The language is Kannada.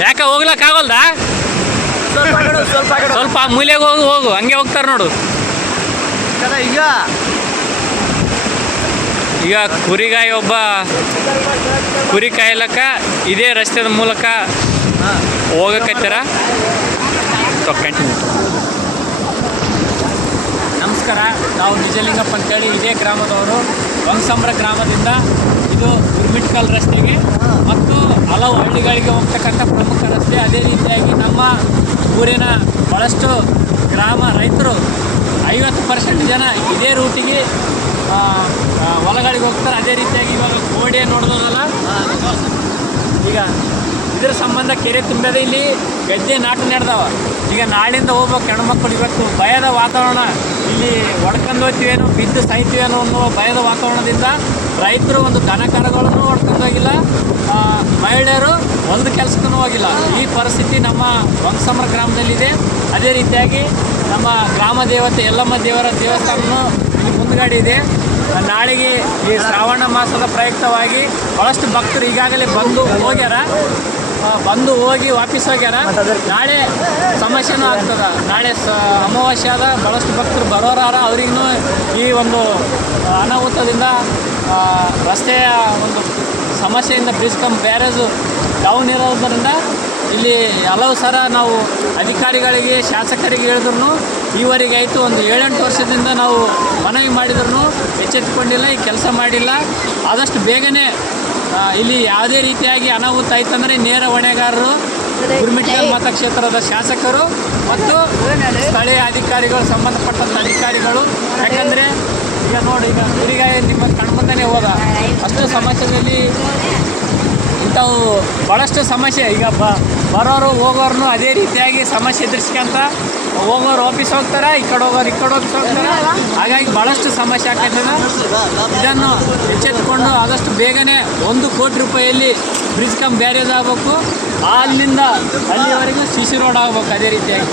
ಯಾಕ ಹೋಗ್ಲಕ್ ಆಗಲ್ದಾ? ಸ್ವಲ್ಪ ಸ್ವಲ್ಪ. ಸ್ವಲ್ಪ ಮೂಲೆಗೆ ಹೋಗು ಹೋಗು. ಹಂಗೆ ಹೋಗ್ತಾರೆ ನೋಡು. ಈಗ? ಈಗ ಕುರಿಗಾಯಿ ಒಬ್ಬ ಕುರಿ ಕಾಯ್ಲಕ್ಕ ಇದೇ ರಸ್ತೆದ ಮೂಲಕ ಹೋಗಕತ್ತಾರ? ಕಂಟಿನ್ಯೂ ನಮಸ್ಕಾರ. ನಾವು ನಿಜಲಿಂಗಪ್ಪ ಅಂತೇಳಿ ಇದೇ ಗ್ರಾಮದವರು. ವಂಸಂಬ್ರ ಗ್ರಾಮದಿಂದ ಇದು ಗುರ್ಮಿಟ್ಕಲ್ ರಸ್ತೆಗೆ ಮತ್ತು ಹಲವು ಹಳ್ಳಿಗಳಿಗೆ ಹೋಗ್ತಕ್ಕಂಥ ಪ್ರಮುಖ ರಸ್ತೆ. ಅದೇ ರೀತಿಯಾಗಿ ನಮ್ಮ ಊರಿನ ಭಾಳಷ್ಟು ಗ್ರಾಮ ರೈತರು ಐವತ್ತು ಪರ್ಸೆಂಟ್ ಜನ ಇದೇ ರೂಟಿಗೆ ಹೊಲಗಳಿಗೆ ಹೋಗ್ತಾರೆ. ಅದೇ ರೀತಿಯಾಗಿ ಇವಾಗ ಗೋಡೆ ನೋಡ್ಬೋದಲ್ಲ? ಈಗ ಇದ್ರ ಸಂಬಂಧ ಕೆರೆ ತುಂಬಿದೆ ಇಲ್ಲಿ ಗದ್ದೆ ನಾಟು ನಡೆದವ. ಈಗ ನಾಳಿಂದ ಹೋಗ್ಬೇಕು ಹೆಣ್ಮಕ್ಳು ಇವತ್ತು ಭಯದ ವಾತಾವರಣ. ಇಲ್ಲಿ ಹೊಡ್ಕೊಂಡು ಹೋಗ್ತೀವೇನೋ, ಬಿದ್ದು ಸಾಯ್ತೀವೇನೋ ಅನ್ನೋ ಭಯದ ವಾತಾವರಣದಿಂದ ರೈತರು ಒಂದು ದನ ಕರುಗಳನ್ನು ಹೊಡ್ಕೊಂಡು ಹೋಗಿಲ್ಲ. ಮಹಿಳೆಯರು ಒಂದು ಕೆಲಸಕ್ಕೂ ಹೋಗಿಲ್ಲ. ಈ ಪರಿಸ್ಥಿತಿ ನಮ್ಮ ವಂಸಮ್ರ ಗ್ರಾಮದಲ್ಲಿದೆ. ಅದೇ ರೀತಿಯಾಗಿ ನಮ್ಮ ಗ್ರಾಮ ದೇವತೆ ಯಲ್ಲಮ್ಮ ದೇವರ ದೇವಸ್ಥಾನನು ಇಲ್ಲಿ ಮುಂದ್ಗಡೆ ಇದೆ. ನಾಳೆಗೆ ಈ ಶ್ರಾವಣ ಮಾಸದ ಪ್ರಯುಕ್ತವಾಗಿ ಭಾಳಷ್ಟು ಭಕ್ತರು ಈಗಾಗಲೇ ಬಂದು ಹೋಗ್ಯಾರ. ಬಂದು ಹೋಗಿ ವಾಪಸ್ ಹೋಗ್ಯಾರ ನಾಳೆ ಸಮಸ್ಯೆನೂ ಆಗ್ತದ. ನಾಳೆ ಸ ಅಮಾವಾಸ್ಯೆ ಆದ ಭಾಳಷ್ಟು ಭಕ್ತರು ಬರೋರಾರ ಅವ್ರಿಗೂ ಈ ಒಂದು ಅನಾಹುತದಿಂದ ರಸ್ತೆಯ ಒಂದು ಸಮಸ್ಯೆಯಿಂದ ಬ್ರಿಸ್ಕಮ್ ಬ್ಯಾರೇಜು ಡೌನ್ ಇರೋದ್ರಿಂದ ಇಲ್ಲಿ ಹಲವು ಸರ ನಾವು ಅಧಿಕಾರಿಗಳಿಗೆ ಶಾಸಕರಿಗೆ ಹೇಳಿದ್ರು ಈವರೆಗೆ ಆಯಿತು. ಒಂದು ಏಳೆಂಟು ವರ್ಷದಿಂದ ನಾವು ಮನವಿ ಮಾಡಿದ್ರು ಎಚ್ಚೆತ್ತುಕೊಂಡಿಲ್ಲ ಈ ಕೆಲಸ ಮಾಡಿಲ್ಲ. ಆದಷ್ಟು ಬೇಗನೆ ಇಲ್ಲಿ ಯಾವುದೇ ರೀತಿಯಾಗಿ ಅನಾಹುತ ಆಯ್ತಂದ್ರೆ ನೇರ ಹೊಣೆಗಾರರು ಗುರುಮಿಟ್ಕಲ್ ಮತಕ್ಷೇತ್ರದ ಶಾಸಕರು ಮತ್ತು ಸ್ಥಳೀಯ ಅಧಿಕಾರಿಗಳು ಸಂಬಂಧಪಟ್ಟಂತ ಅಧಿಕಾರಿಗಳು. ಯಾಕಂದ್ರೆ ಈಗ ನೋಡಿ ಈಗ ಕುರಿಗಾಯಿ ನಿಮ್ಮ ಕಣ್ಮುಂದನೇ ಹೋದ. ಅಷ್ಟು ಸಮಸ್ಯೆಗಳಲ್ಲಿ ಇಂಥವು ಭಾಳಷ್ಟು ಸಮಸ್ಯೆ. ಈಗ ಬ, ಬರೋರು ಹೋಗೋರು ಅದೇ ರೀತಿಯಾಗಿ ಸಮಸ್ಯೆ ಎದುರಿಸ್ಕೊಂತ ಹೋಗೋರು ಆಫೀಸ್ ಹೋಗ್ತಾರೆ, ಈ ಕಡೆ ಹೋಗೋರು ಈ ಕಡೆ ಆಫೀಸ್ ಹೋಗ್ತಾರೆ. ಹಾಗಾಗಿ ಭಾಳಷ್ಟು ಸಮಸ್ಯೆ ಆಗ್ತದೆ. ಇದನ್ನು ಎಚ್ಚೆತ್ಕೊಂಡು ಆದಷ್ಟು ಬೇಗನೆ ಒಂದು ಕೋಟಿ ರೂಪಾಯಿಯಲ್ಲಿ ಬ್ರಿಡ್ಜ್ ಕಮ್ ಬ್ಯಾರೇಜ್ ಆಗಬೇಕು ಅಲ್ಲಿಂದ ಅಲ್ಲಿವರೆಗೂ ಸಿ ಸಿ ರೋಡ್ ಆಗ್ಬೇಕು ಅದೇ ರೀತಿಯಾಗಿ.